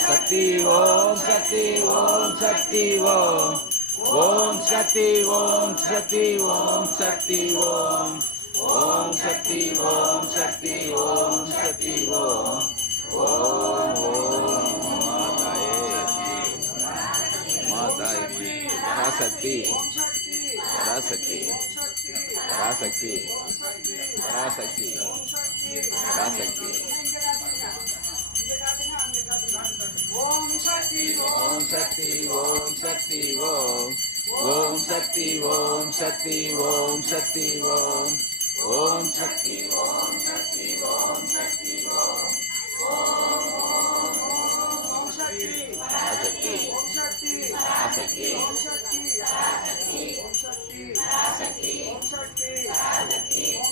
Shakti Om Shakti Om Shakti Om Om Shakti Om Shakti Om Shakti Om Om Shakti Om Shakti Om Shakti Om Om Om माताए माताए Parashakti Parashakti That's sexy. That's sexy. That's sexy. Om Shakti, Om Shakti, Om Shakti, Om. Shakti, Om Shakti, Om Shakti, Om. Om Shakti, Om Shakti, Om Shakti, Om. Shakti, Om Shakti, Om Shakti, Om Shakti, Om Shakti, Om Shakti. Shakti Om Shakti